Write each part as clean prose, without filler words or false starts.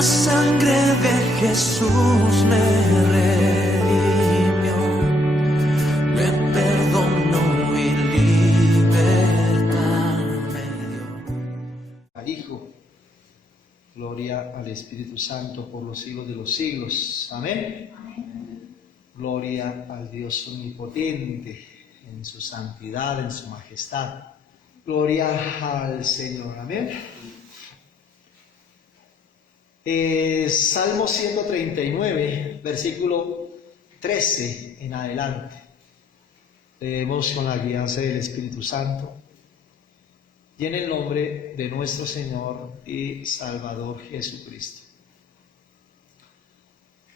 La sangre de Jesús me redimió, me perdonó y libertad me dio. Al Hijo, gloria al Espíritu Santo por los siglos de los siglos. Amén. Gloria al Dios omnipotente en su santidad, en su majestad. Gloria al Señor. Amén. Salmo 139, versículo 13 en adelante. Leemos con la guianza del Espíritu Santo y en el nombre de nuestro Señor y Salvador Jesucristo.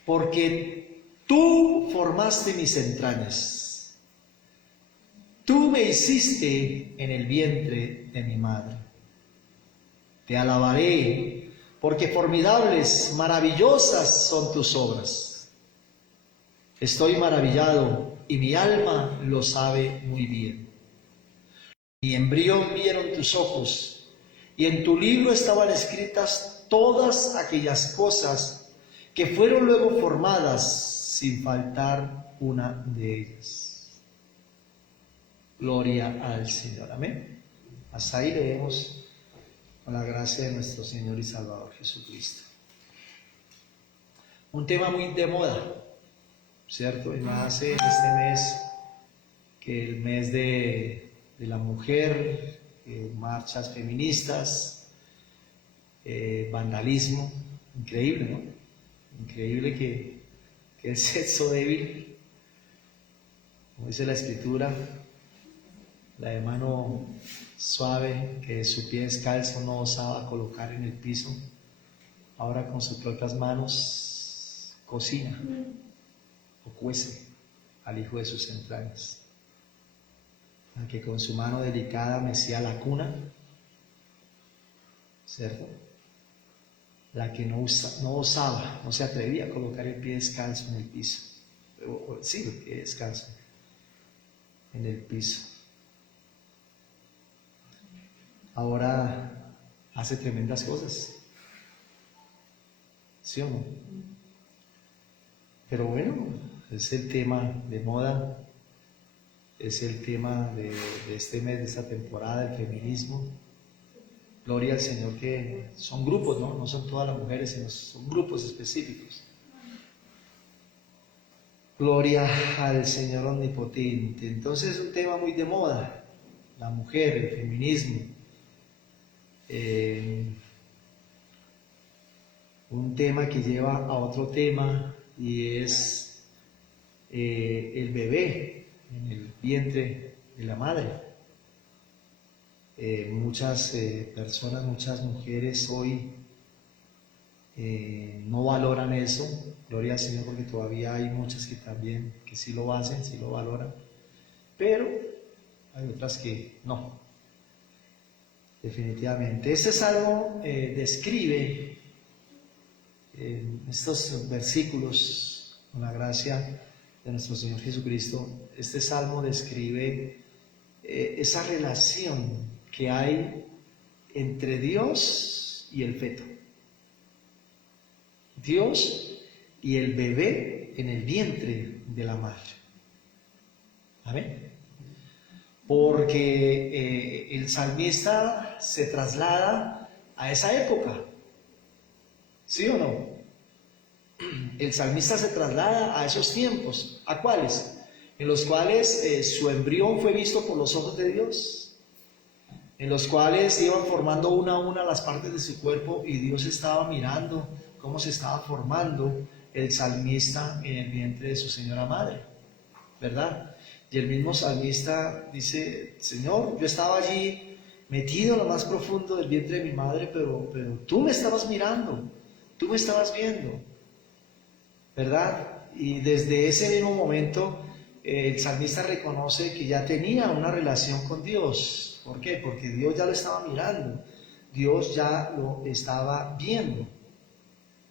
Porque tú formaste mis entrañas, tú me hiciste en el vientre de mi madre. Te alabaré, porque formidables, maravillosas son tus obras. Estoy maravillado y mi alma lo sabe muy bien. Mi embrión vieron tus ojos, y en tu libro estaban escritas todas aquellas cosas que fueron luego formadas, sin faltar una de ellas. Gloria al Señor. Amén. Hasta ahí leemos con la gracia de nuestro Señor y Salvador Jesucristo. Un tema muy de moda, ¿cierto? Y más en este mes, que el mes de la mujer, marchas feministas, vandalismo. Increíble, ¿no? Increíble que el sexo débil, como dice la Escritura, la de mano suave, que su pie descalzo no osaba colocar en el piso, ahora con sus propias manos cocina o cuece al hijo de sus entrañas. La que con su mano delicada mecía la cuna, ¿cierto? La que no osaba, no se atrevía a colocar el pie descalzo en el piso, sí, el pie descalzo en el piso. Ahora hace tremendas cosas, ¿sí o no? Pero bueno, es el tema de moda, es el tema de este mes, de esta temporada, el feminismo. Gloria al Señor que son grupos, ¿no? No son todas las mujeres, sino son grupos específicos. Gloria al Señor omnipotente. Entonces es un tema muy de moda, la mujer, el feminismo. Un tema que lleva a otro tema y es el bebé en el vientre de la madre. Muchas personas, muchas mujeres hoy no valoran eso. Gloria al Señor, porque todavía hay muchas que también que sí lo hacen, sí lo valoran, pero hay otras que no. Definitivamente. Este salmo describe estos versículos, con la gracia de nuestro Señor Jesucristo, este salmo describe esa relación que hay entre Dios y el feto. Dios y el bebé en el vientre de la madre. Amén. Porque el salmista se traslada a esa época, ¿sí o no? El salmista se traslada a esos tiempos. ¿A cuáles? En los cuales su embrión fue visto por los ojos de Dios, en los cuales iban formando una a una las partes de su cuerpo y Dios estaba mirando cómo se estaba formando el salmista en el vientre de su señora madre, ¿verdad? Y el mismo salmista dice: Señor, yo estaba allí metido en lo más profundo del vientre de mi madre, pero tú me estabas mirando, tú me estabas viendo, ¿verdad? Y desde ese mismo momento el salmista reconoce que ya tenía una relación con Dios. ¿Por qué? Porque Dios ya lo estaba mirando, Dios ya lo estaba viendo,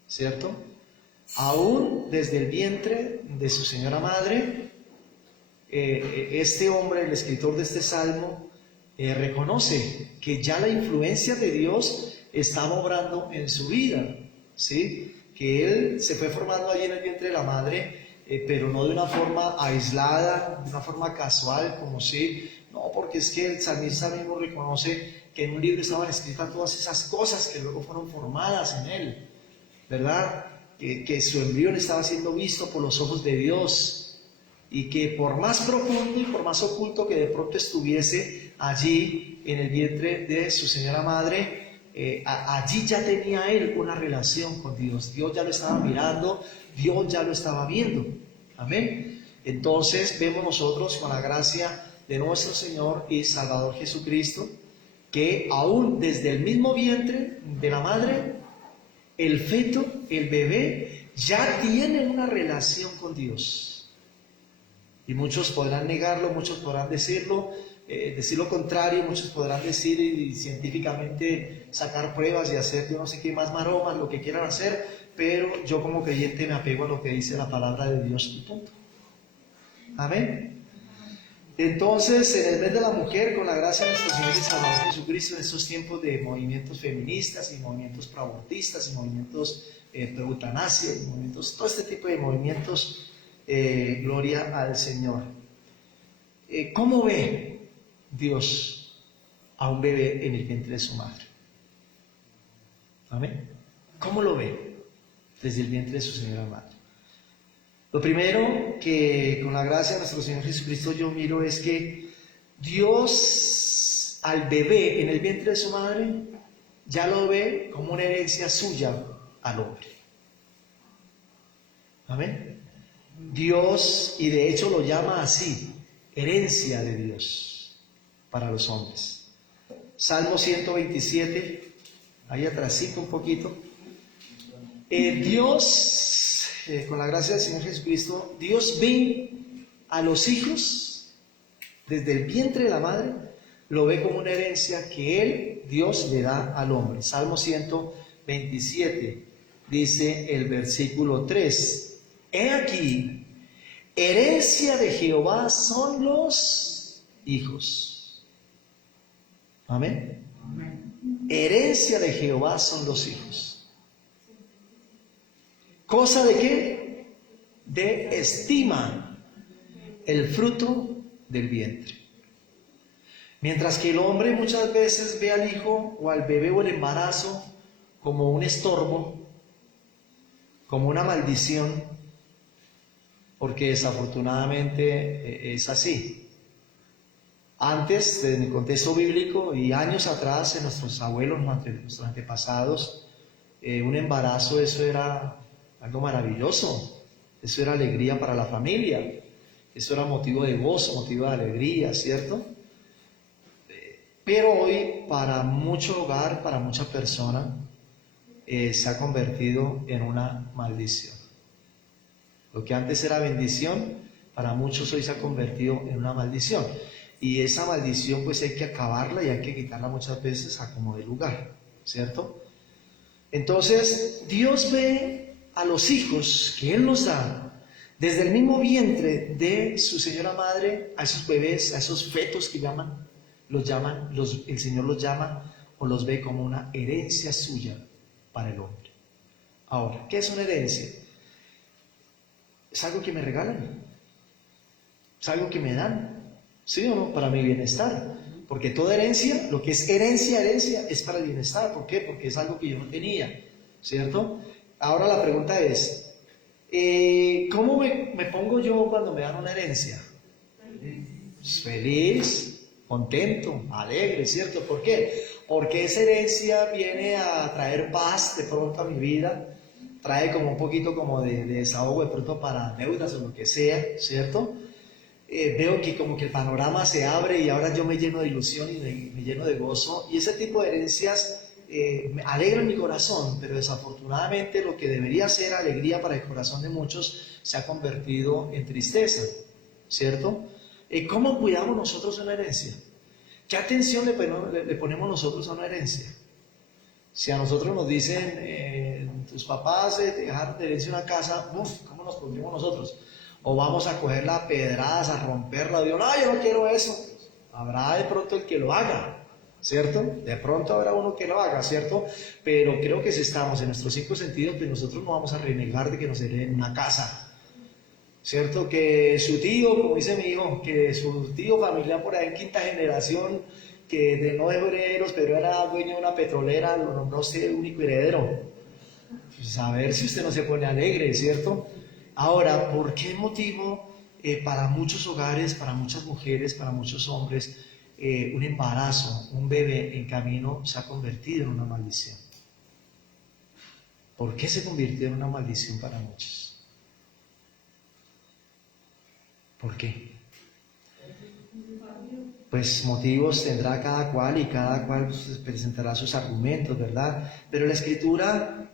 ¿cierto? Aún desde el vientre de su señora madre, este hombre, el escritor de este salmo, reconoce que ya la influencia de Dios estaba obrando en su vida. ¿sí? Que él se fue formando allí en el vientre de la madre, pero no de una forma aislada, de una forma casual, como si, no, porque es que el salmista mismo reconoce que en un libro estaban escritas todas esas cosas que luego fueron formadas en él, ¿verdad? Que su embrión estaba siendo visto por los ojos de Dios y que por más profundo y por más oculto que de pronto estuviese allí en el vientre de su señora madre, allí ya tenía él una relación con Dios. Dios ya lo estaba mirando, Dios ya lo estaba viendo. Amén. Entonces vemos nosotros con la gracia de nuestro Señor y Salvador Jesucristo que aún desde el mismo vientre de la madre, el feto, el bebé, ya tiene una relación con Dios. Y muchos podrán negarlo, muchos podrán decir lo contrario, muchos podrán decir y científicamente sacar pruebas y hacer yo no sé qué más maromas, lo que quieran hacer, pero yo como creyente me apego a lo que dice la palabra de Dios y punto. Amén. Entonces, en el mes de la mujer, con la gracia de nuestro Señor y Salvador Jesucristo, en estos tiempos de movimientos feministas y movimientos proabortistas y movimientos pro eutanasia y movimientos, todo este tipo de movimientos, gloria al Señor. ¿Cómo ve Dios a un bebé en el vientre de su madre? ¿Amén? ¿Cómo lo ve desde el vientre de su señora madre? Lo primero que con la gracia de nuestro Señor Jesucristo yo miro es que Dios al bebé en el vientre de su madre ya lo ve como una herencia suya al hombre. Amén. Dios, y de hecho lo llama así, herencia de Dios para los hombres. Salmo 127, ahí atrásito un poquito. Dios, con la gracia del Señor Jesucristo, Dios ve a los hijos desde el vientre de la madre, lo ve como una herencia que Él, Dios, le da al hombre. Salmo 127, dice el versículo 3, he aquí, herencia de Jehová son los hijos. Amén. Herencia de Jehová son los hijos. ¿Cosa de qué? De estima, el fruto del vientre. Mientras que el hombre muchas veces ve al hijo o al bebé o el embarazo como un estorbo, como una maldición, porque desafortunadamente es así. Antes, en el contexto bíblico y años atrás, en nuestros abuelos, nuestros antepasados, un embarazo, eso era algo maravilloso, eso era alegría para la familia, eso era motivo de gozo, motivo de alegría, ¿cierto? Pero hoy para mucho hogar, para mucha persona, se ha convertido en una maldición. Lo que antes era bendición, para muchos hoy se ha convertido en una maldición. Y esa maldición pues hay que acabarla y hay que quitarla muchas veces a como de lugar, ¿cierto? Entonces Dios ve a los hijos que Él nos da desde el mismo vientre de su señora madre, a esos bebés, a esos fetos que el Señor los llama o los ve como una herencia suya para el hombre. Ahora, ¿qué es una herencia? Es algo que me regalan, es algo que me dan, ¿sí o no? Para mi bienestar, porque toda herencia, lo que es herencia, es para el bienestar. ¿Por qué? Porque es algo que yo no tenía, ¿cierto? Ahora la pregunta es, ¿cómo me pongo yo cuando me dan una herencia? Pues feliz, contento, alegre, ¿cierto? ¿Por qué? Porque esa herencia viene a traer paz de pronto a mi vida, trae como un poquito como de desahogo de pronto para deudas o lo que sea, ¿cierto? Veo que como que el panorama se abre y ahora yo me lleno de ilusión y me lleno de gozo, y ese tipo de herencias me alegran mi corazón, pero desafortunadamente lo que debería ser alegría para el corazón de muchos se ha convertido en tristeza, ¿cierto? ¿Cómo cuidamos nosotros una herencia? ¿Qué atención le ponemos nosotros a una herencia? Si a nosotros nos dicen, tus papás te dejaron de herencia una casa, ¿cómo nos pondremos nosotros? O vamos a cogerla a pedradas, a romperla, digo, no, yo no quiero eso. Habrá de pronto el que lo haga, ¿cierto? De pronto habrá uno que lo haga, ¿cierto? Pero creo que si estamos en nuestros 5 sentidos, pues nosotros no vamos a renegar de que nos hereden una casa, ¿cierto? Que su tío, como dice mi hijo, que su tío familiar por ahí en quinta generación, que de no dejó herederos, pero era dueño de una petrolera, lo nombró usted el único heredero. Pues a ver si usted no se pone alegre, ¿cierto? Ahora, ¿por qué motivo para muchos hogares, para muchas mujeres, para muchos hombres, un embarazo, un bebé en camino se ha convertido en una maldición? ¿Por qué se convirtió en una maldición para muchos? ¿Por qué? Pues motivos tendrá cada cual y cada cual pues, presentará sus argumentos, ¿verdad? Pero la Escritura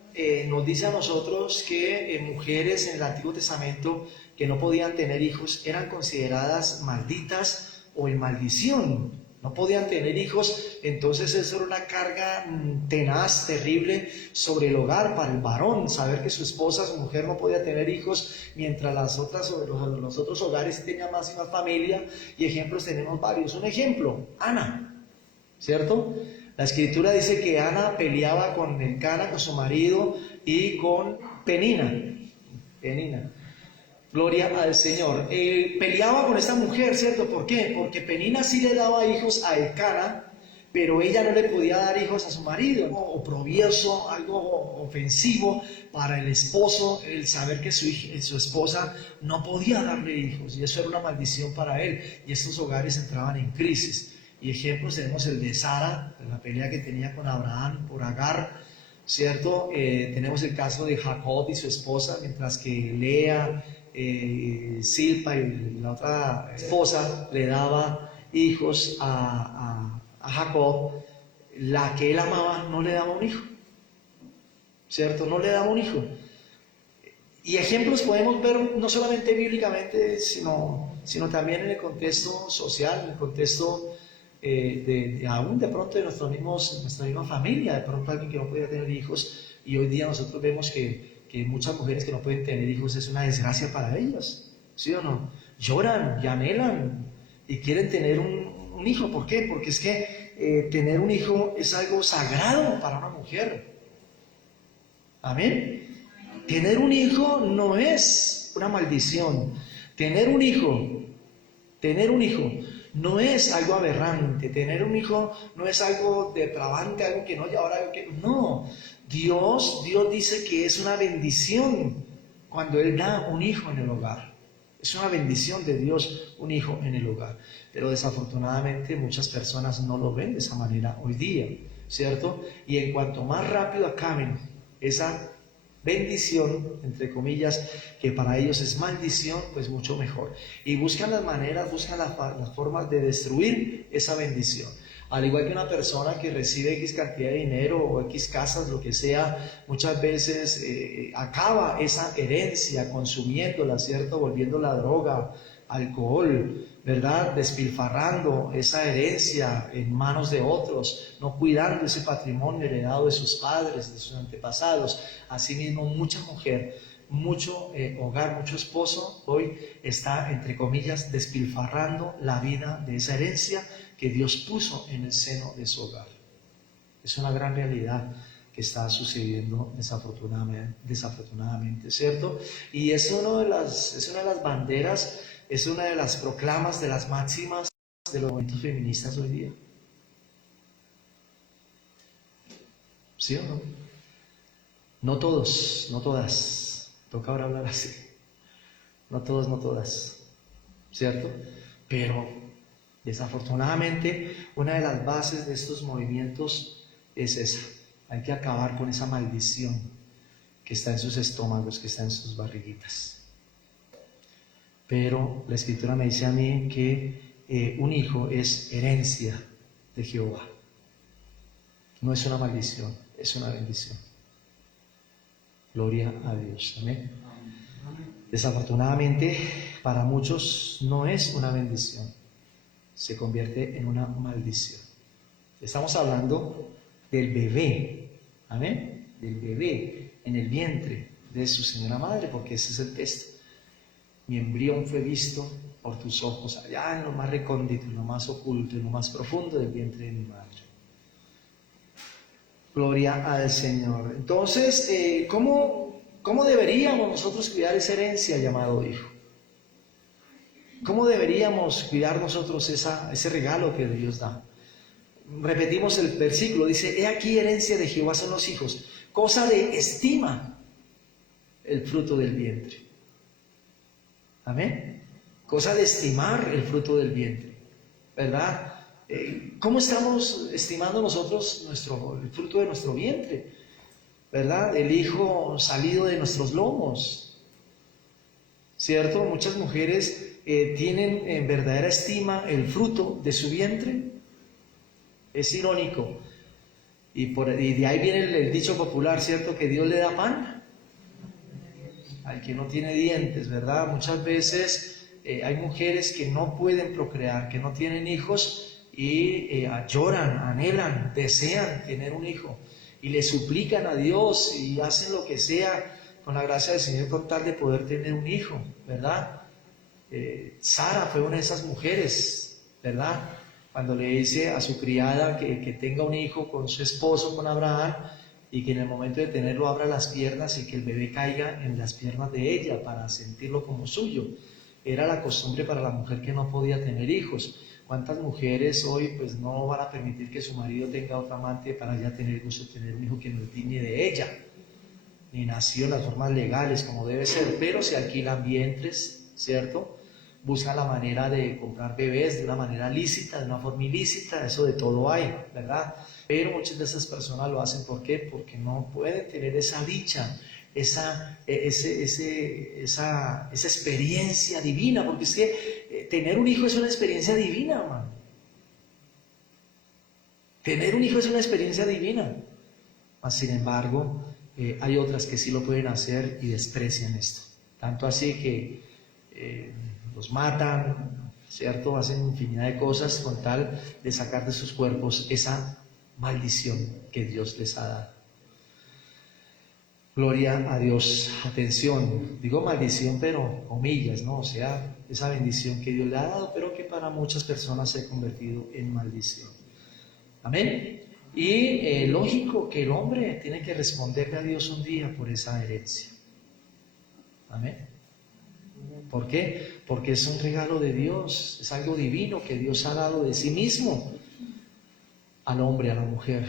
nos dice a nosotros que mujeres en el Antiguo Testamento que no podían tener hijos eran consideradas malditas o en maldición. No podían tener hijos, entonces eso era una carga tenaz, terrible sobre el hogar para el varón, saber que su esposa, su mujer no podía tener hijos, mientras los otros hogares tenían más y más familia, y ejemplos tenemos varios. Un ejemplo, Ana, ¿cierto? La Escritura dice que Ana peleaba con Elcana, con su marido, y con Penina. Gloria al Señor. Peleaba con esta mujer, ¿cierto? ¿Por qué? Porque Penina sí le daba hijos a Elcana, pero ella no le podía dar hijos a su marido. Algo oprobioso, algo ofensivo para el esposo, el saber que su esposa no podía darle hijos, y eso era una maldición para él, y estos hogares entraban en crisis. Y ejemplos tenemos el de Sara, la pelea que tenía con Abraham por Agar, ¿cierto? Tenemos el caso de Jacob y su esposa, mientras que Lea, Silpa y la otra esposa le daba hijos a Jacob, la que él amaba no le daba un hijo, ¿cierto? No le daba un hijo. Y ejemplos podemos ver no solamente bíblicamente, sino también en el contexto social, en el contexto aún de pronto de nuestra misma familia, de pronto alguien que no podía tener hijos, y hoy día nosotros vemos que muchas mujeres que no pueden tener hijos es una desgracia para ellas, ¿sí o no? Lloran y anhelan y quieren tener un hijo. ¿Por qué? Porque es que tener un hijo es algo sagrado para una mujer. ¿Amén? Tener un hijo no es una maldición. Tener un hijo no es algo aberrante. Tener un hijo no es algo depravante, algo que no, y ahora que no. Dios dice que es una bendición cuando Él da un hijo en el hogar. Es una bendición de Dios un hijo en el hogar. Pero desafortunadamente muchas personas no lo ven de esa manera hoy día, ¿cierto? Y en cuanto más rápido acaben esa bendición, entre comillas, que para ellos es maldición, pues mucho mejor. Y buscan las maneras, buscan las formas de destruir esa bendición. Al igual que una persona que recibe X cantidad de dinero o X casas, lo que sea, muchas veces acaba esa herencia consumiéndola, ¿cierto? Volviéndola droga, alcohol, ¿verdad? Despilfarrando esa herencia en manos de otros, no cuidando ese patrimonio heredado de sus padres, de sus antepasados. Asimismo, mucha mujer, mucho hogar, mucho esposo hoy está, entre comillas, despilfarrando la vida de esa herencia que Dios puso en el seno de su hogar. Es una gran realidad que está sucediendo desafortunadamente, ¿cierto? Y es una de las banderas, es una de las proclamas, de las máximas de los movimientos feministas hoy día. ¿Sí o no? No todos, no todas. Toca ahora hablar así. No todos, no todas. ¿Cierto? Pero desafortunadamente, una de las bases de estos movimientos es esa. Hay que acabar con esa maldición que está en sus estómagos, que está en sus barriguitas. Pero la Escritura me dice a mí que un hijo es herencia de Jehová. No es una maldición, es una bendición. Gloria a Dios. Amén. Desafortunadamente, para muchos no es una bendición. Se convierte en una maldición. Estamos hablando del bebé, amén, del bebé en el vientre de su señora madre, porque ese es el texto. Mi embrión fue visto por tus ojos allá en lo más recóndito, en lo más oculto, en lo más profundo del vientre de mi madre. Gloria al Señor. Entonces, ¿cómo deberíamos nosotros cuidar esa herencia llamado hijo? ¿Cómo deberíamos cuidar nosotros ese regalo que Dios da? Repetimos el versículo, dice: he aquí herencia de Jehová son los hijos, cosa de estima el fruto del vientre. Amén. Cosa de estimar el fruto del vientre, ¿verdad? ¿Cómo estamos estimando nosotros el fruto de nuestro vientre? ¿Verdad? El hijo salido de nuestros lomos, ¿cierto? Muchas mujeres tienen en verdadera estima el fruto de su vientre. Es irónico. Y de ahí viene el dicho popular, ¿cierto? Que Dios le da pan al que no tiene dientes, ¿verdad? Muchas veces hay mujeres que no pueden procrear, que no tienen hijos, y lloran, anhelan, desean tener un hijo y le suplican a Dios y hacen lo que sea con la gracia del Señor con tal de poder tener un hijo, ¿verdad? Sara fue una de esas mujeres, ¿verdad? Cuando le dice a su criada que tenga un hijo con su esposo, con Abraham, y que en el momento de tenerlo abra las piernas y que el bebé caiga en las piernas de ella para sentirlo como suyo. Era la costumbre para la mujer que no podía tener hijos. ¿Cuántas mujeres hoy pues no van a permitir que su marido tenga otra amante para ya tener gusto de tener un hijo que no es digno de ella? Ni nació en las formas legales como debe ser, pero se alquilan vientres, ¿cierto? Buscan la manera de comprar bebés de una manera lícita, de una forma ilícita, eso de todo hay, ¿verdad? Pero muchas de esas personas lo hacen, ¿por qué? Porque no pueden tener esa dicha, esa experiencia divina, porque es que tener un hijo es una experiencia divina, hermano. Tener un hijo es una experiencia divina. Mas, sin embargo, hay otras que sí lo pueden hacer y desprecian esto. Tanto así que los matan, ¿cierto? Hacen infinidad de cosas con tal de sacar de sus cuerpos esa maldición que Dios les ha dado. Gloria a Dios. Atención, digo maldición, pero comillas, ¿no? O sea, esa bendición que Dios le ha dado, pero que para muchas personas se ha convertido en maldición. Amén. Y lógico que el hombre tiene que responderle a Dios un día por esa herencia. Amén. ¿Por qué? Porque es un regalo de Dios, es algo divino que Dios ha dado de sí mismo al hombre, a la mujer.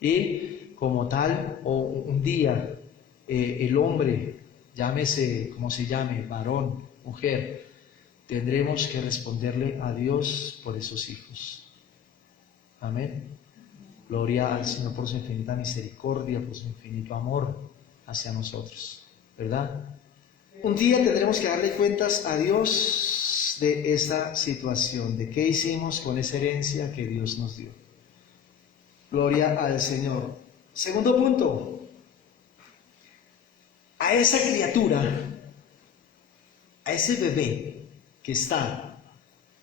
Y como tal, o un día el hombre, llámese como se llame, varón, mujer, tendremos que responderle a Dios por esos hijos. Amén. Gloria al Señor por su infinita misericordia, por su infinito amor hacia nosotros, ¿verdad? Un día tendremos que darle cuentas a Dios de esta situación, de qué hicimos con esa herencia que Dios nos dio. Gloria al Señor. Segundo punto, a esa criatura, a ese bebé que está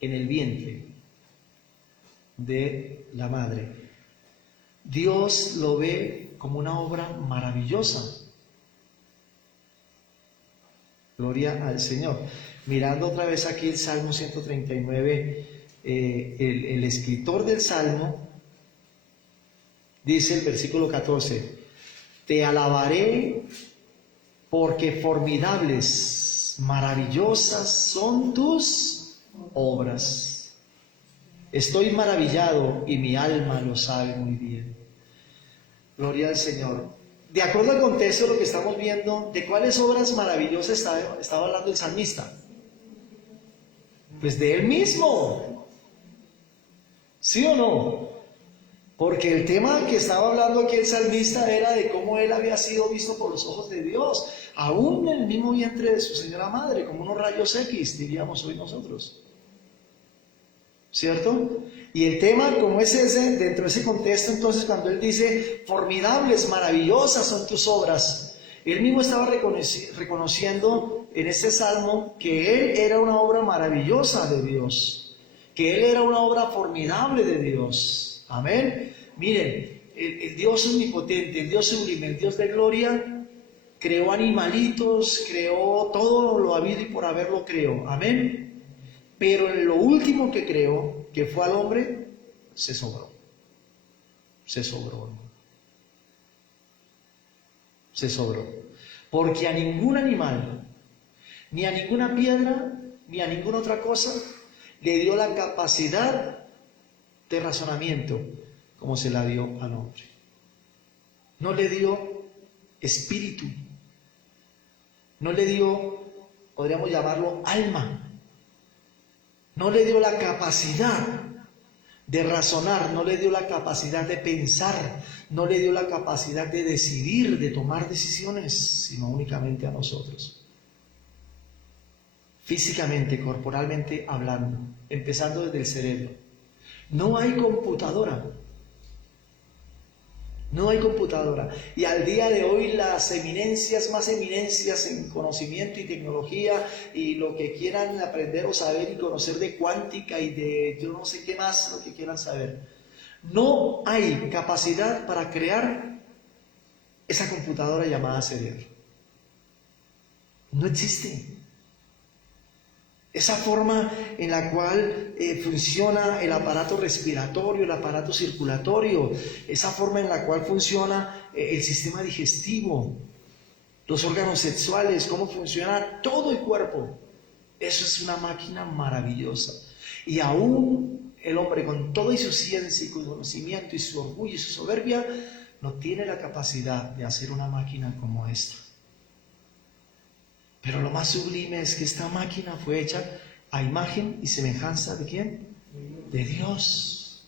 en el vientre de la madre, Dios lo ve como una obra maravillosa. Gloria al Señor. Mirando otra vez aquí el Salmo 139, el escritor del Salmo dice el versículo 14: te alabaré porque formidables, maravillosas son tus obras. Estoy maravillado y mi alma lo sabe muy bien. Gloria al Señor. De acuerdo al contexto de lo que estamos viendo, ¿de cuáles obras maravillosas estaba hablando el salmista? Pues de él mismo. ¿Sí o no? Porque el tema que estaba hablando aquí el salmista era de cómo él había sido visto por los ojos de Dios, aún en el mismo vientre de su señora madre, como unos rayos X, diríamos hoy nosotros. ¿Cierto? Y el tema como es ese, dentro de ese contexto, entonces cuando él dice, formidables, maravillosas son tus obras, él mismo estaba reconociendo en este salmo que él era una obra maravillosa de Dios, que él era una obra formidable de Dios. Amén. Miren, el Dios omnipotente, el Dios sublime, el Dios de gloria, creó animalitos, creó todo lo habido y por haber lo creó. Amén. Pero en lo último que creó, que fue al hombre, se sobró. Se sobró. se sobró. Porque a ningún animal, ni a ninguna piedra, ni a ninguna otra cosa, le dio la capacidad de razonamiento como se la dio al hombre. No le dio espíritu, no le dio, podríamos llamarlo, alma, no le dio la capacidad de razonar, no le dio la capacidad de pensar, no le dio la capacidad de decidir, de tomar decisiones, sino únicamente a nosotros. Físicamente, corporalmente hablando, empezando desde el cerebro. No hay computadora. No hay computadora. Y al día de hoy las eminencias, más eminencias en conocimiento y tecnología y lo que quieran aprender o saber y conocer de cuántica y de yo no sé qué más, lo que quieran saber. No hay capacidad para crear esa computadora llamada cerebro. No existe. Esa forma en la cual funciona el aparato respiratorio, el aparato circulatorio, esa forma en la cual funciona el sistema digestivo, los órganos sexuales, cómo funciona todo el cuerpo. Eso es una máquina maravillosa. Y aún el hombre, con toda su ciencia y conocimiento y su orgullo y su soberbia, no tiene la capacidad de hacer una máquina como esta. Pero lo más sublime es que esta máquina fue hecha a imagen y semejanza ¿de quién? De Dios.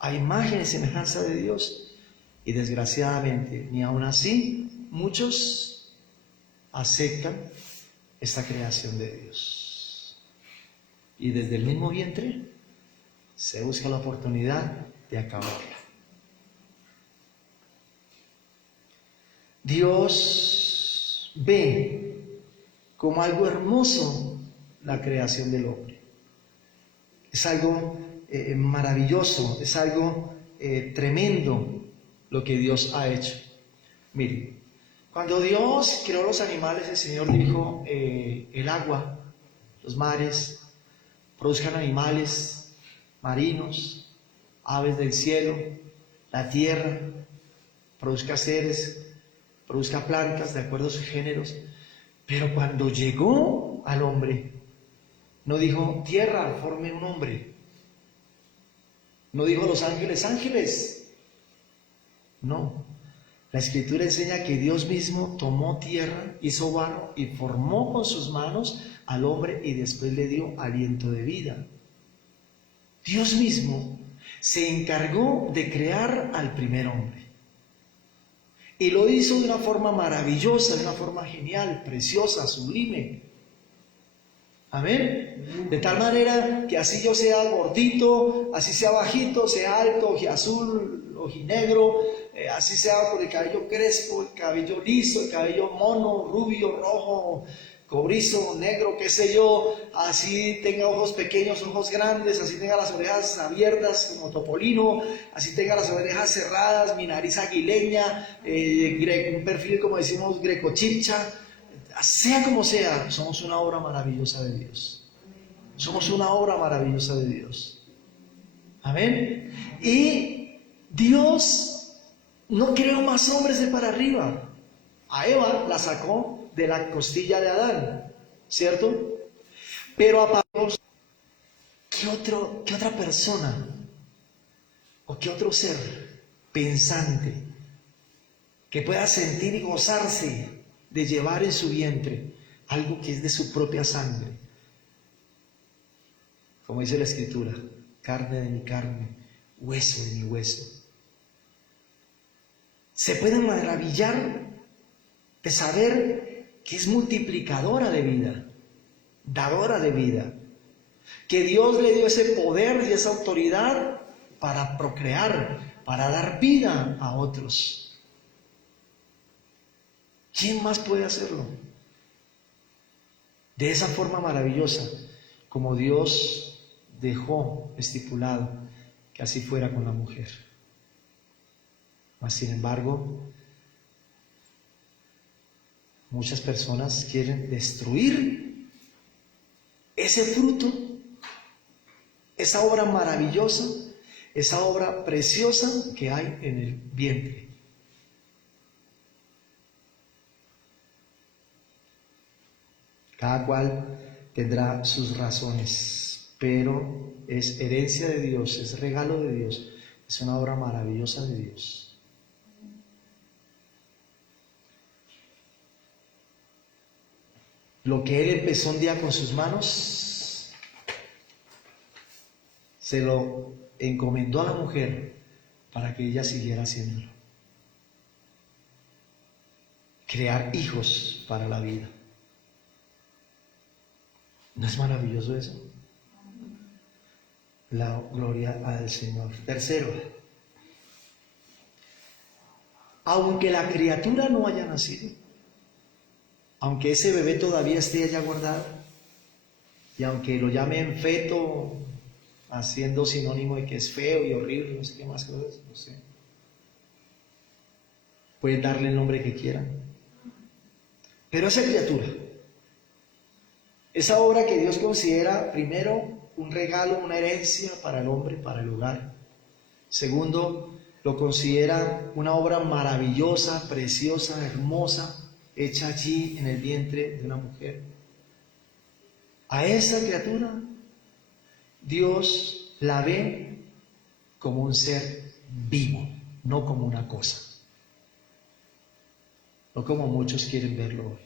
A imagen y semejanza de Dios. Y desgraciadamente, ni aun así, muchos aceptan esta creación de Dios. Y desde el mismo vientre se busca la oportunidad de acabarla. Dios ve como algo hermoso la creación del hombre. Es algo maravilloso, es algo tremendo lo que Dios ha hecho. Miren, cuando Dios creó los animales, el Señor dijo, el agua, los mares, produzcan animales marinos, aves del cielo, la tierra, produzca seres, produzca plantas de acuerdo a sus géneros. Pero cuando llegó al hombre, no dijo, tierra, forme un hombre. No dijo los ángeles, ángeles. No. La Escritura enseña que Dios mismo tomó tierra, hizo barro y formó con sus manos al hombre y después le dio aliento de vida. Dios mismo se encargó de crear al primer hombre. Y lo hizo de una forma maravillosa, de una forma genial, preciosa, sublime. Amén. De tal manera que así yo sea gordito, así sea bajito, sea alto, ojiazul, ojinegro, así sea con el cabello crespo, el cabello liso, el cabello mono, rubio, rojo, cobrizo, negro, qué sé yo, así tenga ojos pequeños, ojos grandes, así tenga las orejas abiertas como topolino, así tenga las orejas cerradas, mi nariz aguileña, un perfil como decimos grecochipcha, sea como sea, somos una obra maravillosa de Dios. Somos una obra maravillosa de Dios. Amén. Y Dios no creó más hombres de para arriba. A Eva la sacó de la costilla de Adán, ¿cierto? Pero a Pablo, ¿qué otra persona o qué otro ser pensante que pueda sentir y gozarse de llevar en su vientre algo que es de su propia sangre? Como dice la Escritura, carne de mi carne, hueso de mi hueso. Se pueden maravillar de saber que es multiplicadora de vida, dadora de vida, que Dios le dio ese poder y esa autoridad para procrear, para dar vida a otros. ¿Quién más puede hacerlo? De esa forma maravillosa, como Dios dejó estipulado que así fuera con la mujer. Mas, sin embargo, muchas personas quieren destruir ese fruto, esa obra maravillosa, esa obra preciosa que hay en el vientre. Cada cual tendrá sus razones, pero es herencia de Dios, es regalo de Dios, es una obra maravillosa de Dios. Lo que Él empezó un día con sus manos, se lo encomendó a la mujer para que ella siguiera haciéndolo. Crear hijos para la vida. ¿No es maravilloso eso? La gloria al Señor. Tercero, aunque la criatura no haya nacido, aunque ese bebé todavía esté allá guardado, y aunque lo llamen feto, haciendo sinónimo de que es feo y horrible, no sé qué más cosas, no sé. Pueden darle el nombre que quieran. Pero esa criatura, esa obra que Dios considera, primero, un regalo, una herencia para el hombre, para el hogar. Segundo, lo considera una obra maravillosa, preciosa, hermosa, hecha allí en el vientre de una mujer. A esa criatura, Dios la ve como un ser vivo, no como una cosa. No como muchos quieren verlo hoy,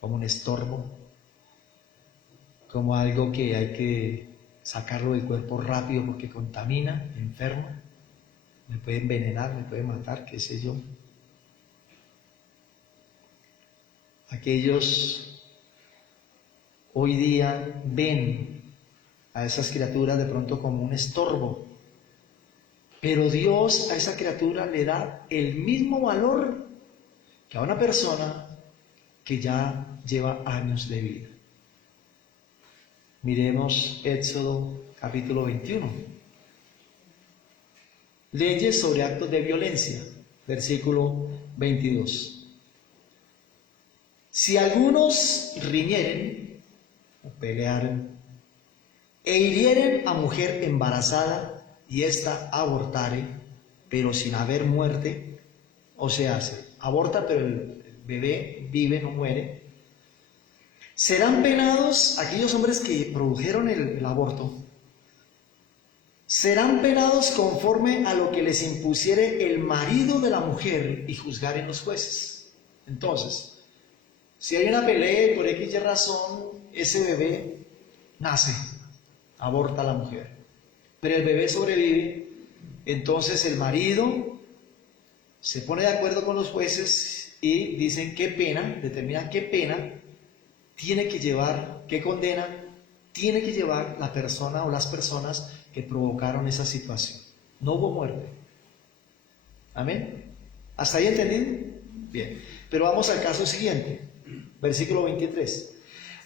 como un estorbo, como algo que hay que sacarlo del cuerpo rápido porque contamina, enferma, me puede envenenar, me puede matar, qué sé yo. Aquellos hoy día ven a esas criaturas de pronto como un estorbo, pero Dios a esa criatura le da el mismo valor que a una persona que ya lleva años de vida. Miremos Éxodo capítulo 21. Leyes sobre actos de violencia, versículo 22. Si algunos riñeren o pelearen e hirieren a mujer embarazada y ésta abortare, pero sin haber muerte, o sea, aborta pero el bebé vive, no muere, serán penados aquellos hombres que produjeron el aborto, serán penados conforme a lo que les impusiere el marido de la mujer y juzgaren los jueces. Entonces, si hay una pelea y por X razón, ese bebé nace, aborta a la mujer, pero el bebé sobrevive, entonces el marido se pone de acuerdo con los jueces y dicen qué pena, determinan qué pena tiene que llevar, qué condena tiene que llevar la persona o las personas que provocaron esa situación. No hubo muerte. ¿Amén? ¿Hasta ahí entendido? Bien, pero vamos al caso siguiente, versículo 23.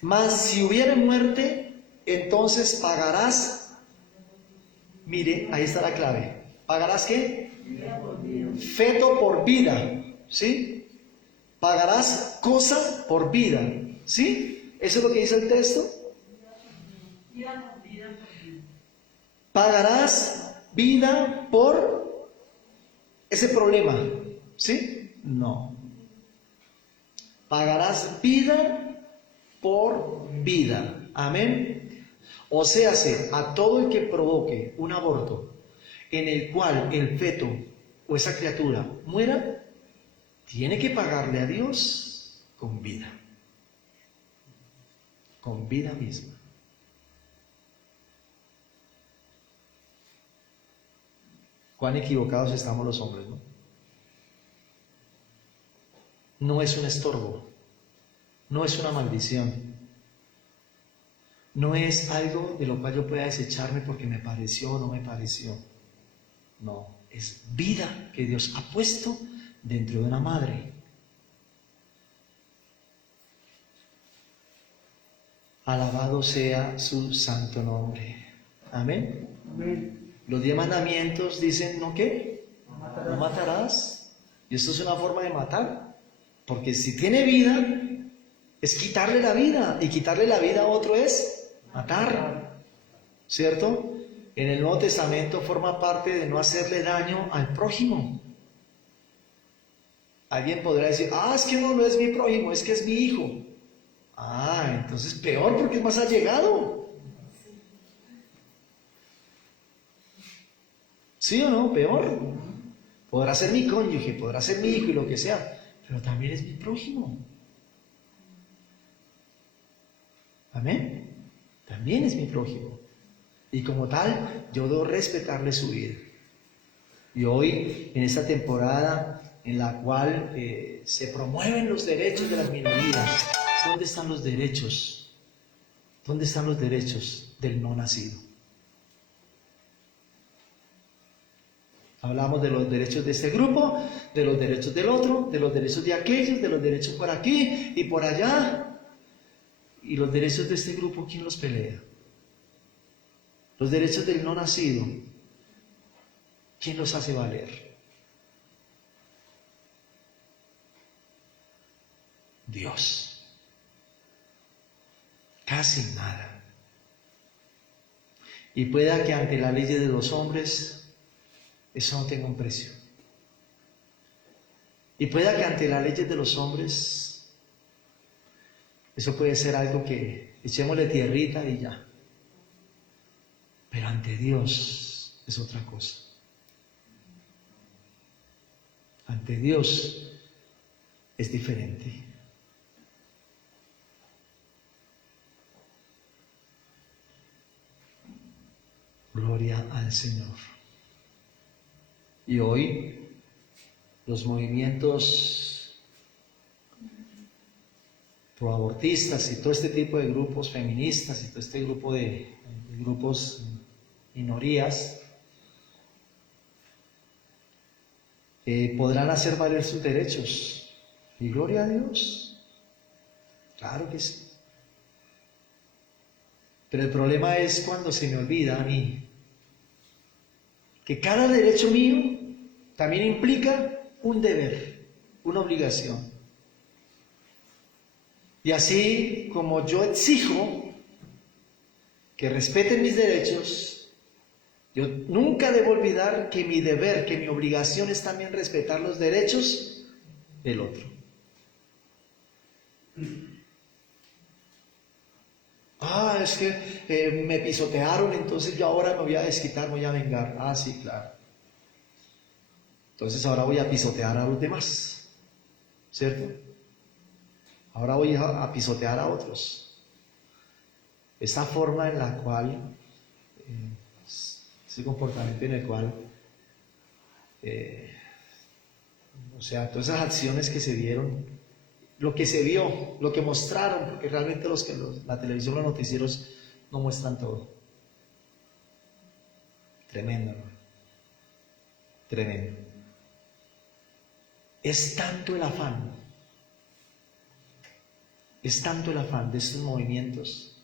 Mas si hubiere muerte, entonces pagarás, mire, ahí está la clave, ¿pagarás qué? Feto por vida, ¿sí? Pagarás cosa por vida, ¿sí? Eso es lo que dice el texto. Pagarás vida por ese problema, ¿sí? No. Pagarás vida por vida. Amén. O sea, a todo el que provoque un aborto en el cual el feto o esa criatura muera, tiene que pagarle a Dios con vida. Con vida misma. Cuán equivocados estamos los hombres, ¿no? No es un estorbo, no es una maldición, no es algo de lo cual yo pueda desecharme porque me pareció o no me pareció. No, es vida que Dios ha puesto dentro de una madre. Alabado sea su santo nombre. Amén. Amén. Los 10 mandamientos dicen, ¿no qué? No matarás. Y esto es una forma de matar. Porque si tiene vida, es quitarle la vida. Y quitarle la vida a otro es matar. ¿Cierto? En el Nuevo Testamento forma parte de no hacerle daño al prójimo. Alguien podrá decir, es que no es mi prójimo, es que es mi hijo. Ah, entonces peor porque es más allegado. ¿Sí o no? Peor. Podrá ser mi cónyuge, podrá ser mi hijo y lo que sea, pero también es mi prójimo. Amén. También es mi prójimo. Y como tal, yo debo respetarle su vida. Y hoy, en esta temporada en la cual se promueven los derechos de las minorías, ¿dónde están los derechos? ¿Dónde están los derechos del no nacido? Hablamos de los derechos de este grupo, de los derechos del otro, de los derechos de aquellos, de los derechos por aquí y por allá. Y los derechos de este grupo, ¿quién los pelea? Los derechos del no nacido, ¿quién los hace valer? Dios. Casi nada. Y pueda que ante la ley de los hombres eso no tenga un precio. Y pueda que ante la ley de los hombres eso puede ser algo que echémosle tierrita y ya. Pero ante Dios es otra cosa. Ante Dios es diferente. Gloria al Señor. Y hoy los movimientos proabortistas y todo este tipo de grupos feministas y todo este grupo de grupos minorías podrán hacer valer sus derechos. Y gloria a Dios. Claro que sí. Pero el problema es cuando se me olvida a mí que cada derecho mío también implica un deber, una obligación. Y así como yo exijo que respeten mis derechos, yo nunca debo olvidar que mi deber, que mi obligación es también respetar los derechos del otro. Ah, es que me pisotearon, entonces yo ahora me voy a desquitar, voy a vengar. Ah, sí, claro. Entonces ahora voy a pisotear a los demás, ¿cierto? Ahora voy a pisotear a otros. Esta forma en la cual, ese comportamiento en el cual, todas esas acciones que se dieron, lo que se vio, lo que mostraron, porque realmente la televisión, los noticieros no muestran todo. Tremendo, ¿no? Tremendo. Es tanto el afán de estos movimientos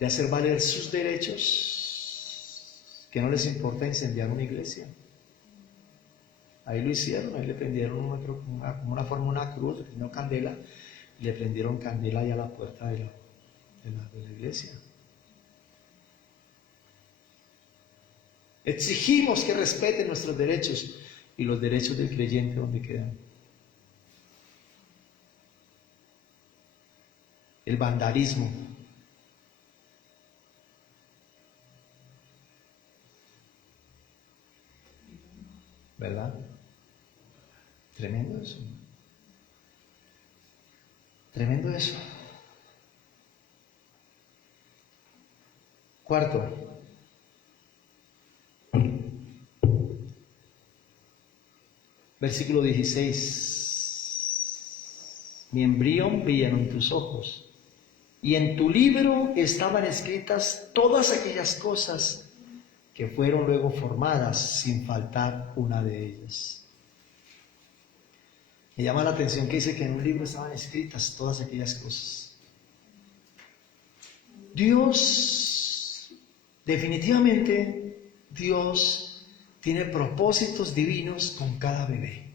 de hacer valer sus derechos que no les importa incendiar una iglesia. Ahí lo hicieron, ahí le prendieron una cruz, le prendieron candela y le prendieron candela ahí a la puerta de la iglesia. Exigimos que respeten nuestros derechos. ¿Y los derechos del creyente dónde quedan? El vandalismo. ¿Verdad? Tremendo eso. Tremendo eso. Cuarto. Versículo 16. Mi embrión brillaron tus ojos, y en tu libro estaban escritas todas aquellas cosas que fueron luego formadas, sin faltar una de ellas. Me llama la atención que dice que en un libro estaban escritas todas aquellas cosas. Dios, definitivamente, Dios tiene propósitos divinos con cada bebé.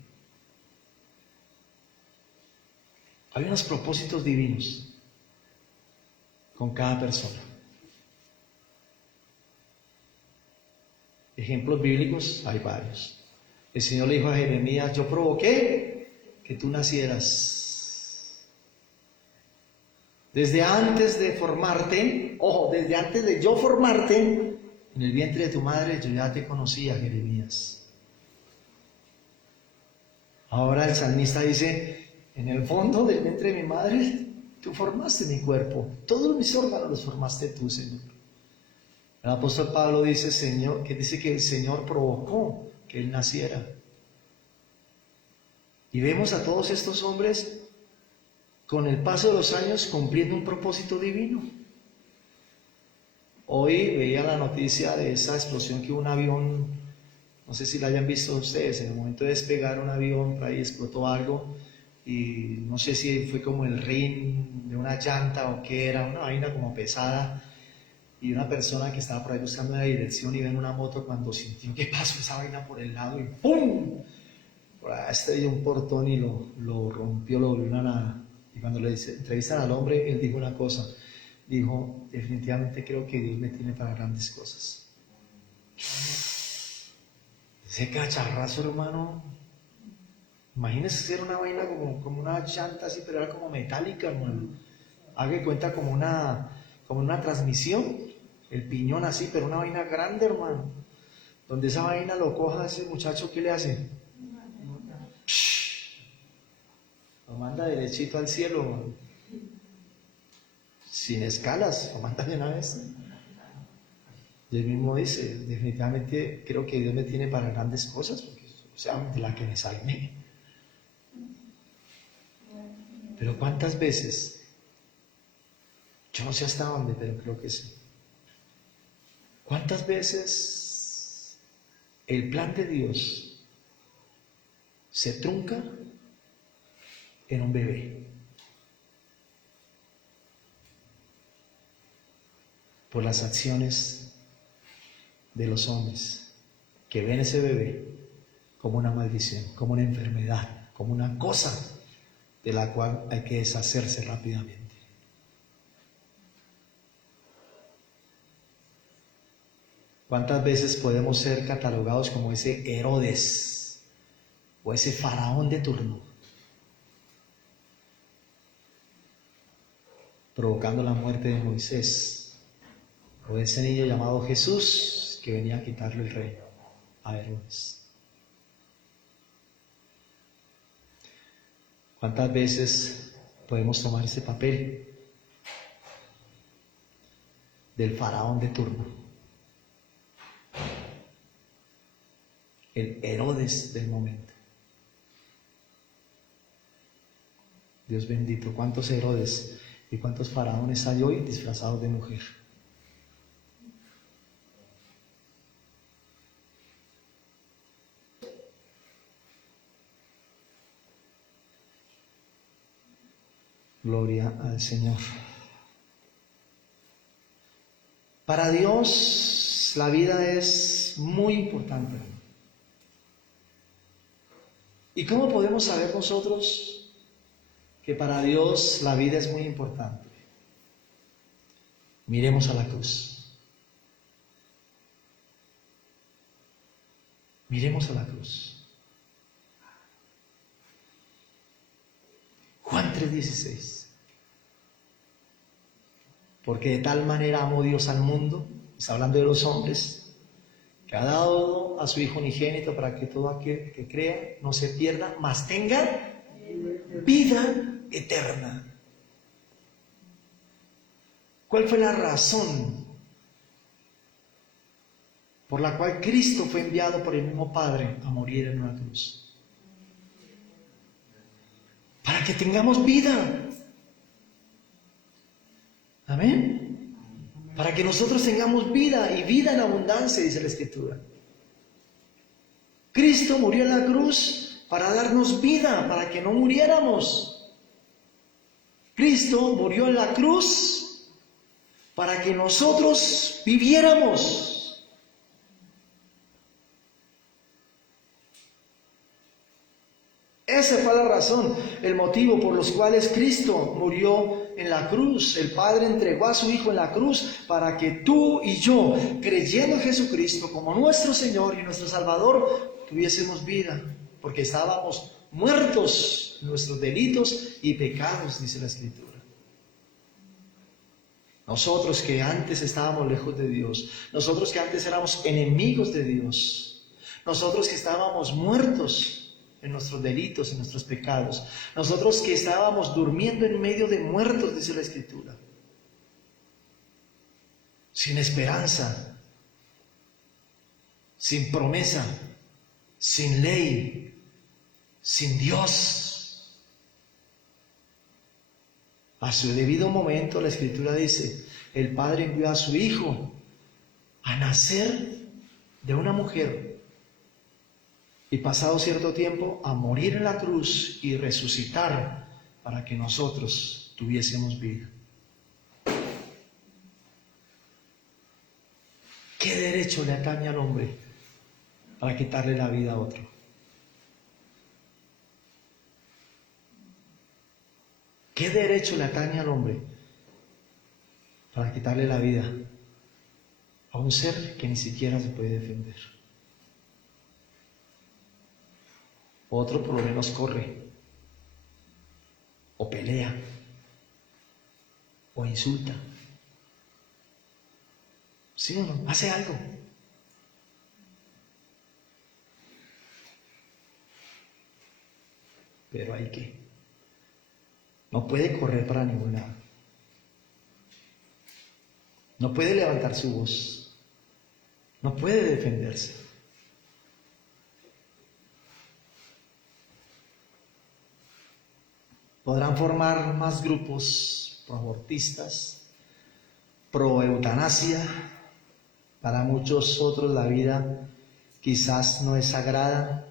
Hay unos propósitos divinos con cada persona. Ejemplos bíblicos hay varios. El Señor le dijo a Jeremías: yo provoqué que tú nacieras. Desde antes de formarte, ojo, desde antes de yo formarte, en el vientre de tu madre yo ya te conocía, Jeremías. Ahora el salmista dice, en el fondo del vientre de mi madre, tú formaste mi cuerpo, todos mis órganos los formaste tú, Señor. El apóstol Pablo dice, Señor, que dice que el Señor provocó que él naciera. Y vemos a todos estos hombres con el paso de los años cumpliendo un propósito divino. Hoy veía la noticia de esa explosión que hubo un avión, no sé si la hayan visto ustedes, en el momento de despegar un avión, por ahí explotó algo y no sé si fue como el rin de una llanta o qué era, una vaina como pesada, y una persona que estaba por ahí buscando la dirección y ve en una moto cuando sintió que pasó esa vaina por el lado y ¡pum! Por ahí estrelló un portón y lo rompió, lo volvió una nada. Y cuando le entrevistan al hombre, él dijo una cosa, dijo, definitivamente creo que Dios me tiene para grandes cosas. Ese cacharrazo, hermano, imagínese que era una vaina como una llanta así, pero era como metálica, hermano. Haga de cuenta como una transmisión, el piñón así, pero una vaina grande, hermano. Donde esa vaina lo coja ese muchacho, ¿qué le hace? Lo manda derechito al cielo, hermano. Sin escalas, lo manda de una vez. Y él mismo dice, definitivamente creo que Dios me tiene para grandes cosas, porque, o sea, de la que me salvé. Pero ¿cuántas veces? Yo no sé hasta dónde, pero creo que sí. ¿Cuántas veces el plan de Dios se trunca en un bebé? Por las acciones de los hombres que ven ese bebé como una maldición, como una enfermedad, como una cosa de la cual hay que deshacerse rápidamente. ¿Cuántas veces podemos ser catalogados como ese Herodes o ese faraón de turno, provocando la muerte de Moisés, o ese niño llamado Jesús que venía a quitarle el reino a Herodes? ¿Cuántas veces podemos tomar ese papel del faraón de turno, el Herodes del momento? Dios bendito, ¿cuántos Herodes y cuántos faraones hay hoy disfrazados de mujer? Gloria al Señor. Para Dios la vida es muy importante. ¿Y cómo podemos saber nosotros que para Dios la vida es muy importante? Miremos a la cruz. Miremos a la cruz. Juan 3:16. Porque de tal manera amó Dios al mundo, está hablando de los hombres, que ha dado a su Hijo unigénito para que todo aquel que crea no se pierda, mas tenga vida eterna. ¿Cuál fue la razón por la cual Cristo fue enviado por el mismo Padre a morir en una cruz? Para que tengamos vida. Amén. Para que nosotros tengamos vida y vida en abundancia, dice la Escritura. Cristo murió en la cruz para darnos vida, para que no muriéramos. Cristo murió en la cruz para que nosotros viviéramos. Esa fue la razón, el motivo por los cuales Cristo murió en la cruz. El Padre entregó a su Hijo en la cruz para que tú y yo, creyendo en Jesucristo como nuestro Señor y nuestro Salvador, tuviésemos vida, porque estábamos muertos en nuestros delitos y pecados, dice la Escritura. Nosotros que antes estábamos lejos de Dios, nosotros que antes éramos enemigos de Dios, nosotros que estábamos muertos en nuestros delitos, en nuestros pecados, nosotros que estábamos durmiendo en medio de muertos, dice la Escritura, sin esperanza, sin promesa, sin ley, sin Dios. A su debido momento, la Escritura dice, el Padre envió a su Hijo a nacer de una mujer y pasado cierto tiempo a morir en la cruz y resucitar para que nosotros tuviésemos vida. ¿Qué derecho le atañe al hombre para quitarle la vida a otro? ¿Qué derecho le atañe al hombre para quitarle la vida a un ser que ni siquiera se puede defender? Otro por lo menos corre, o pelea, o insulta. ¿Sí o no? Hace algo. Pero hay que. No puede correr para ningún lado. No puede levantar su voz. No puede defenderse. Podrán formar más grupos pro-abortistas, pro-eutanasia. Para muchos otros la vida quizás no es sagrada.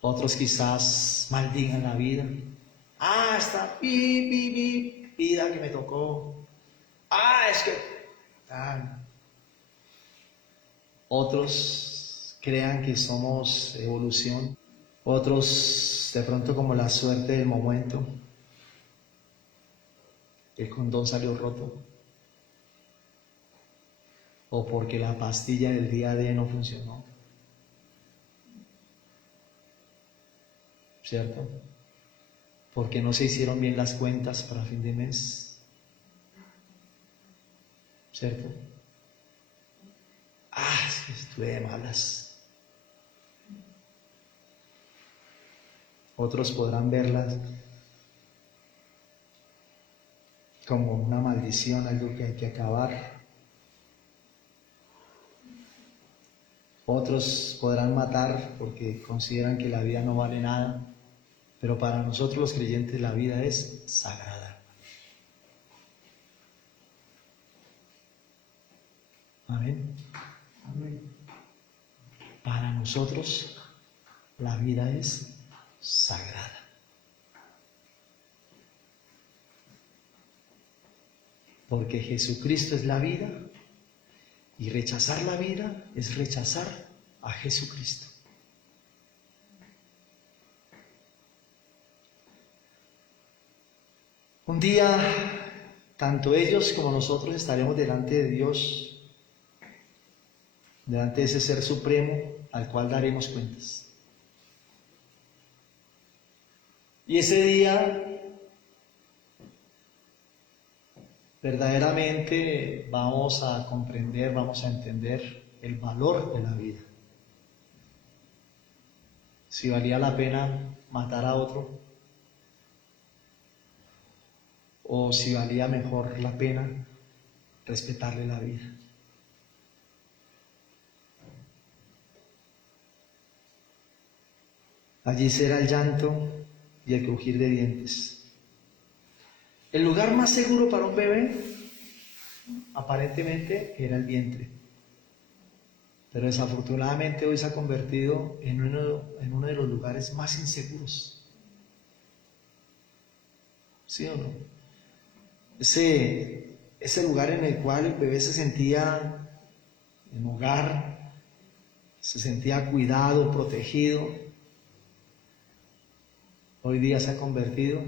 Otros quizás maldigan la vida. Esta vida que me tocó. Es que... Otros crean que somos evolución. Otros de pronto como la suerte del momento. El condón salió roto. O porque la pastilla del día D no funcionó. ¿Cierto? Porque no se hicieron bien las cuentas para fin de mes. ¿Cierto? Es que estuve de malas. Otros podrán verlas como una maldición, algo que hay que acabar. Otros podrán matar porque consideran que la vida no vale nada. Pero para nosotros los creyentes la vida es sagrada. Amén. Amén. Para nosotros la vida es sagrada. Porque Jesucristo es la vida y rechazar la vida es rechazar a Jesucristo. Un día, tanto ellos como nosotros estaremos delante de Dios, delante de ese Ser Supremo al cual daremos cuentas. Y ese día, verdaderamente vamos a comprender, vamos a entender el valor de la vida. Si valía la pena matar a otro, o si valía mejor la pena respetarle la vida. Allí será el llanto y el crujir de dientes. El lugar más seguro para un bebé, aparentemente, era el vientre. Pero desafortunadamente hoy se ha convertido en uno de los lugares más inseguros. ¿Sí o no? Ese lugar en el cual el bebé se sentía en hogar, se sentía cuidado, protegido, hoy día se ha convertido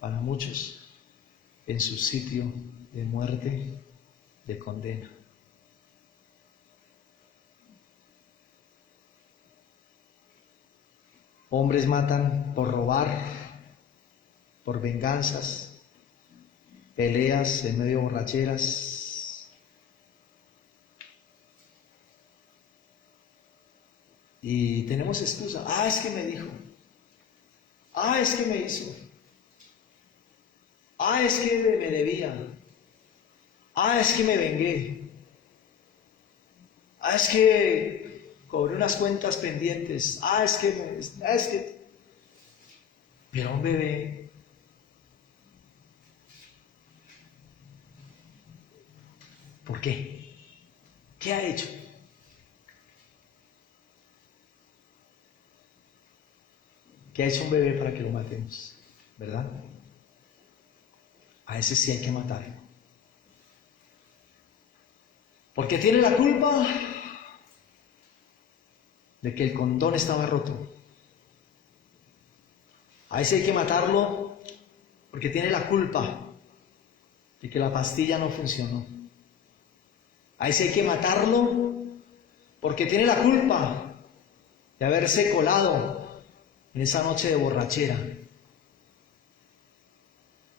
para muchos en su sitio de muerte, de condena. Hombres matan por robar, por venganzas. peleas, en medio de borracheras. Y tenemos excusa. Ah, es que me dijo. Ah, es que me hizo. Ah, es que me debía. Ah, es que me vengué. Ah, es que cobré unas cuentas pendientes. Ah, es que... Pero un bebé... ¿Por qué? ¿Qué ha hecho? ¿Qué ha hecho un bebé para que lo matemos? ¿Verdad? A ese sí hay que matarlo. Porque tiene la culpa de que el condón estaba roto. A ese hay que matarlo porque tiene la culpa de que la pastilla no funcionó. A ese hay que matarlo porque tiene la culpa de haberse colado en esa noche de borrachera,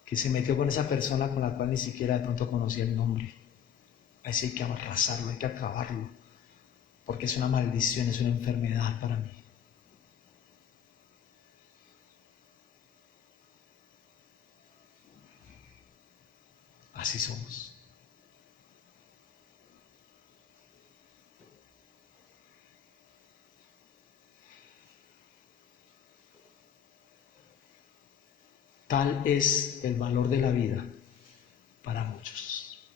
que se metió con esa persona con la cual ni siquiera de pronto conocía el nombre. A ese hay que arrasarlo, hay que acabarlo, porque es una maldición, es una enfermedad para mí. Así somos. Tal es el valor de la vida para muchos.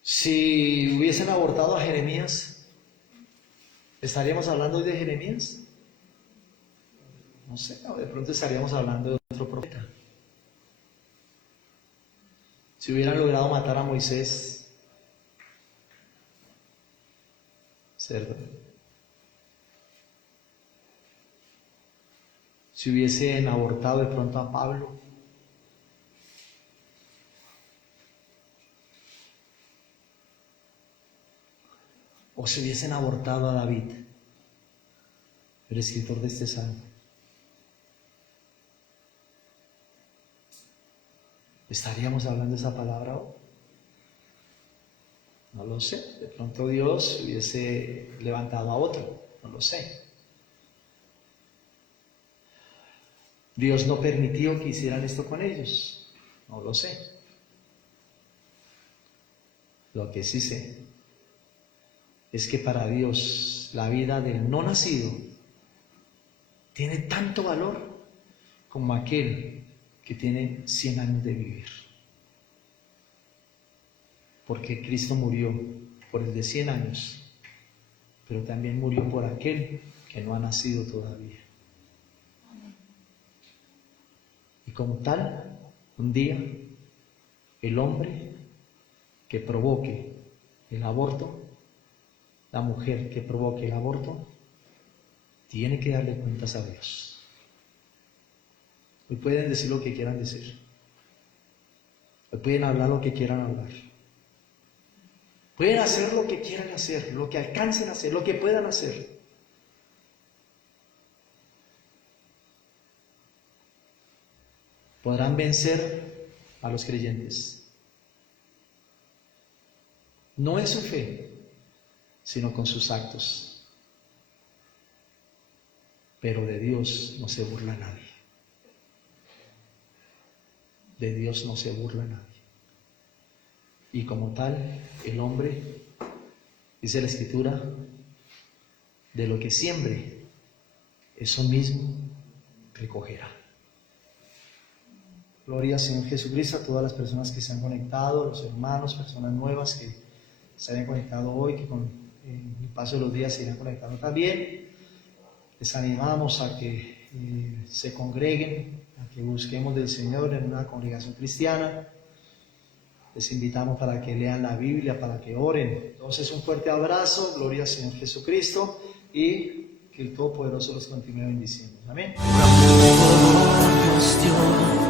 Si hubiesen abortado a Jeremías, ¿estaríamos hablando hoy de Jeremías? No sé, o de pronto estaríamos hablando de otro profeta. Si hubieran logrado matar a Moisés, cerdo. Si hubiesen abortado de pronto a Pablo, o si hubiesen abortado a David, el escritor de este salmo, ¿estaríamos hablando de esa palabra hoy? No lo sé. De pronto Dios hubiese levantado a otro. No lo sé. Dios no permitió que hicieran esto con ellos. No lo sé. Lo que sí sé es que para Dios la vida del no nacido tiene tanto valor como aquel que tiene 100 años de vivir. Porque Cristo murió por el de 100 años, pero también murió por aquel que no ha nacido todavía. Y como tal, un día, el hombre que provoque el aborto, la mujer que provoque el aborto, tiene que darle cuentas a Dios. Hoy pueden decir lo que quieran decir. Hoy pueden hablar lo que quieran hablar. Pueden hacer lo que quieran hacer, lo que alcancen a hacer, lo que puedan hacer. Podrán vencer a los creyentes. No en su fe, sino con sus actos. Pero de Dios no se burla nadie. De Dios no se burla nadie. Y como tal, el hombre, dice la Escritura, de lo que siembre, eso mismo recogerá. Gloria al Señor Jesucristo, a todas las personas que se han conectado, los hermanos, personas nuevas que se hayan conectado hoy, que con el paso de los días se irán conectando también. Les animamos a que se congreguen, a que busquemos del Señor en una congregación cristiana. Les invitamos para que lean la Biblia, para que oren. Entonces, un fuerte abrazo, gloria al Señor Jesucristo, y que el Todopoderoso los continúe bendiciendo. Amén. Por amor Dios dio